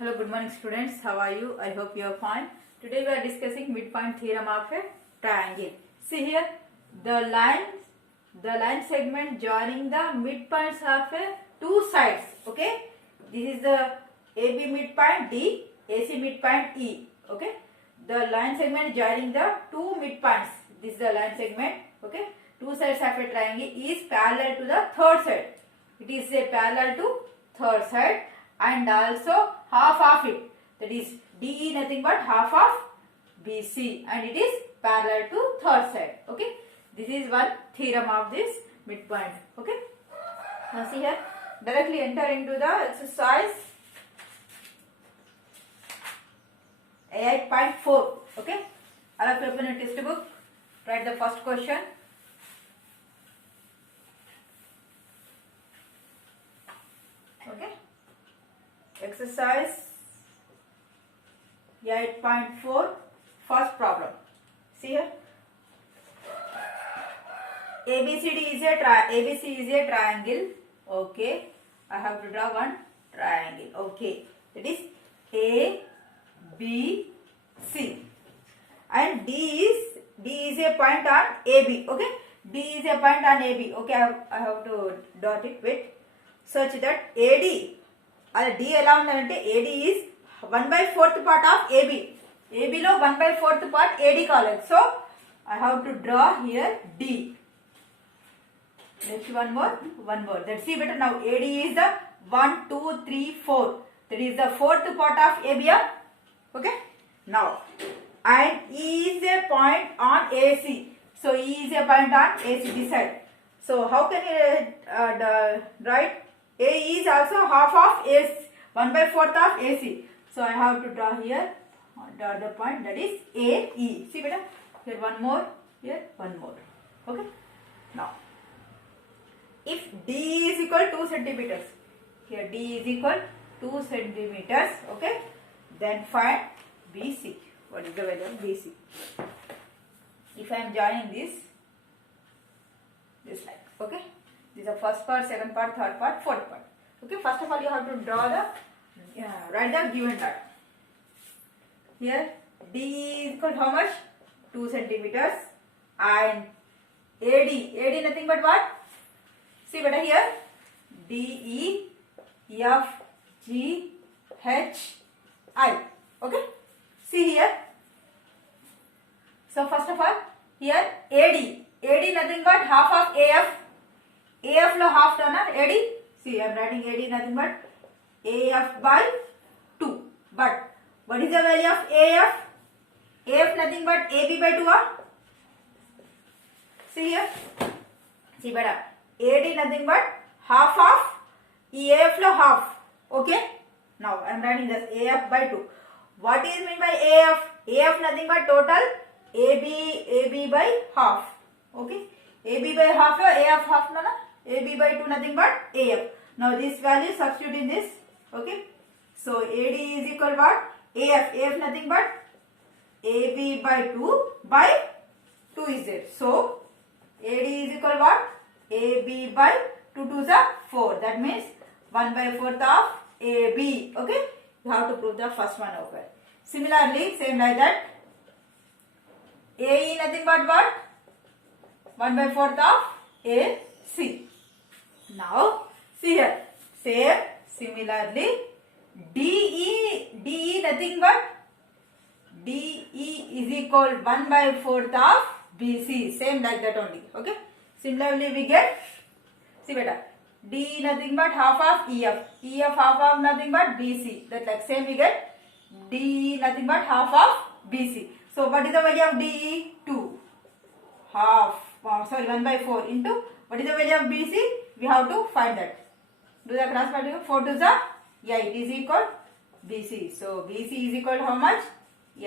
Hello, good morning students. How are you? I hope you are fine. Today we are discussing midpoint theorem of a triangle. See here, the line segment joining the midpoints of a two sides. Okay, this is the AB midpoint D, AC midpoint E. Okay, the line segment joining the two midpoints. This is the line segment. Okay, two sides of a triangle is parallel to the third side. It is a parallel to third side and also half of it, that is DE nothing but half of BC, and it is parallel to third side. Okay, this is one theorem of this midpoint. Okay, now see here, directly enter into the exercise 8.4. Okay, all of you open a textbook, write the first question. Okay, exercise 8.4, first problem. See here, ABC is a triangle. Okay, I have to draw one triangle. Okay, that is A, B, C, and D is a point on AB. Okay, D is a point on AB. Okay, I have to dot it with such that AD or D ఎలా ఉందంటే AD is 1/4 part of AB. AB లో 1/4 part AD కావాలి. So I have to draw here D. Next one more. Let's see better now. AD is the 1, 2, 3, 4. That is the fourth part of AB. Okay. Now, and E is a point on AC. So E is a point on AC this side. So how can you write? A is also half of AC, 1/4 of AC. So I have to draw here, draw the point, that is AE. See better? Here one more, here one more. Okay. Now, if D is equal 2 centimeters, here D is equal 2 centimeters. Okay. Then find BC. What is the value of BC? If I am joining this line. Okay. This is the first part, second part, third part, fourth part. Okay, first of all you have to draw the write the given data. Here D is equal to how much? 2 centimeters, and AD nothing but what? See better here, DE F G H I. Okay, see here. So first of all here AD nothing but half of AF lo half dona AD. See, I am writing AD nothing but AF by 2. But what is the value of AF? AF nothing but AB by 2. See here. See better. AD nothing but half of EAF lo half. Okay. Now I am writing this AF by 2. What is mean by AF? AF nothing but total AB by half. Okay. AB by half lo AF half na. AB by 2 nothing but AF. Now this value substitute in this. Okay. So AD is equal what? AF nothing but AB by 2 by 2 is there. So AD is equal what? AB by 2 2 is 4. That means 1/4 of AB. Okay. You have to prove the first one over. Similarly, same like that. AE nothing but what? 1/4 of AC. Now see here, same similarly DE nothing but DE is equal 1/4 of BC. Same like that only. Okay. Similarly we get, see better, DE nothing but half of EF half of nothing but BC. That like same we get DE nothing but half of BC. So what is the value of DE? 2 half 1/4 into what is the value of BC? We have to find that. Do the cross multiply. 4 to the 8 is equal BC. So BC is equal to how much?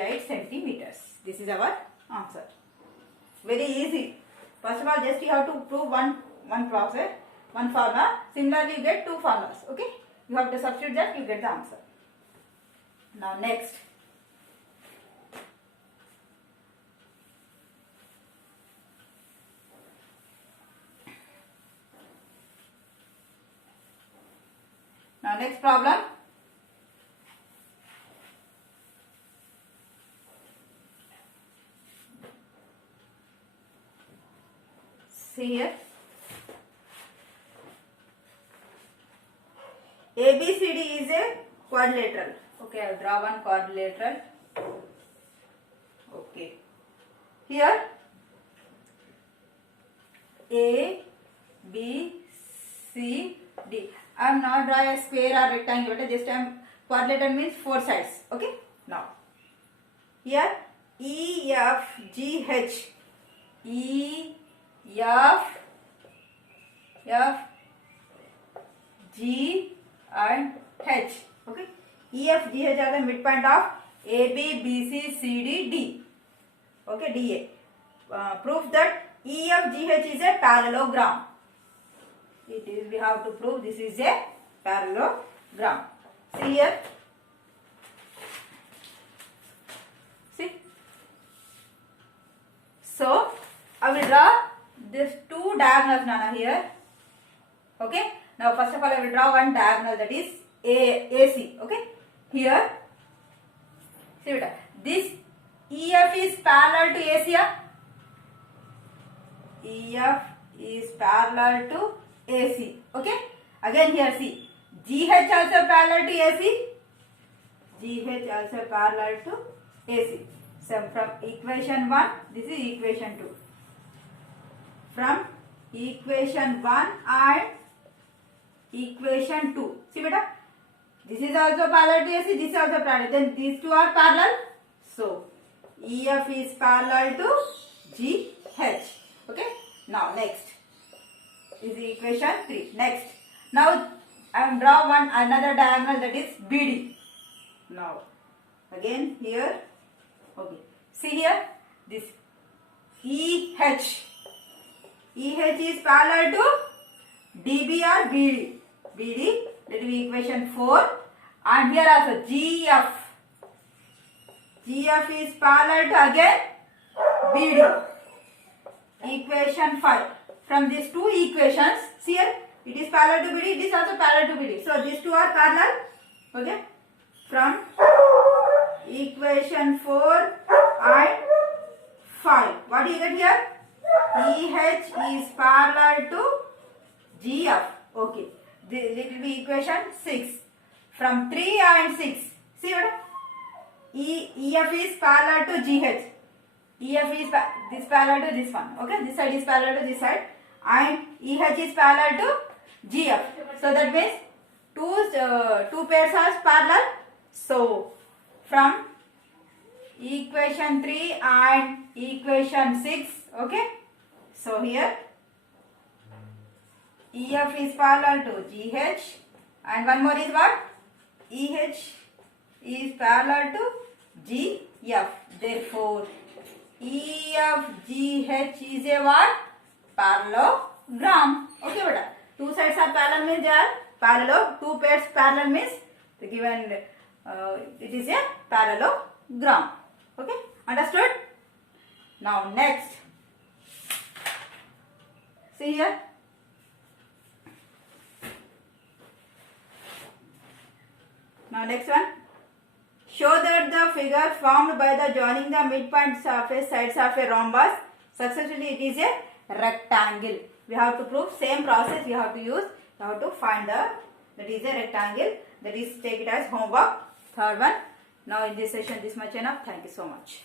8 centimeters. This is our answer. Very easy. First of all, just you have to prove one process, one formula. Similarly, you get two formulas. Okay. You have to substitute that, you get the answer. Now next. Now next problem. See here. ABCD is a quadrilateral. Okay, I'll draw one quadrilateral. Okay. Here A, B, C, D. I am not drawing a square or rectangle, but just quadrilateral means four sides. Okay. Now here E, F, G, H. E, F, G and H. Okay. E, F, G, H are the midpoint of A, B, B, C, C, D, D. Okay, D, A. Proof that E, F, G, H is a parallelogram. It is, we have to prove this is a parallelogram. See here. See. So, I will draw these two diagonals, Nana, here. Okay. Now, first of all, I will draw one diagonal, that is AC. Okay. Here. See, this EF is parallel to AC. EF is parallel to AC. Okay. Again here see. GH also parallel to AC. GH also parallel to AC. So from equation 1, this is equation 2. From equation 1 and equation 2. See beta. This is also parallel to AC. This is also parallel. Then these two are parallel. So EF is parallel to GH. Okay. Now next is equation 3. Next. Now I will draw another diagonal, that is BD. Now again here. Okay. See here. This EH. EH is parallel to DB or BD. BD, that will be equation 4. And here also GF. GF is parallel to again BD. Equation 5. From these two equations, see here, it is parallel to BD, it is also parallel to BD. So these two are parallel. Okay. From equation 4 and 5. What do you get here? EH is parallel to GF. Okay. This will be equation 6. From 3 and 6. See what? EF is parallel to GH. EF is this parallel to this one. Okay. This side is parallel to this side. And EH is parallel to GF. So that means two pairs are parallel. So from equation 3 and equation 6. Okay. So here EF is parallel to GH, and one more is what? EH is parallel to GF. Therefore, EFGH is a what? Parallelogram. Okay, beta. Two sides are parallel means they are parallel. Two pairs parallel means the given it is a parallelogram. Okay, understood? Now next, see here. Now next one. Show that the figure formed by the joining the midpoints of a sides of a rhombus successfully it is a rectangle. We have to prove same process we have to use. You have to find that is a rectangle. That is take it as homework. Third one. Now in this session this much enough. Thank you so much.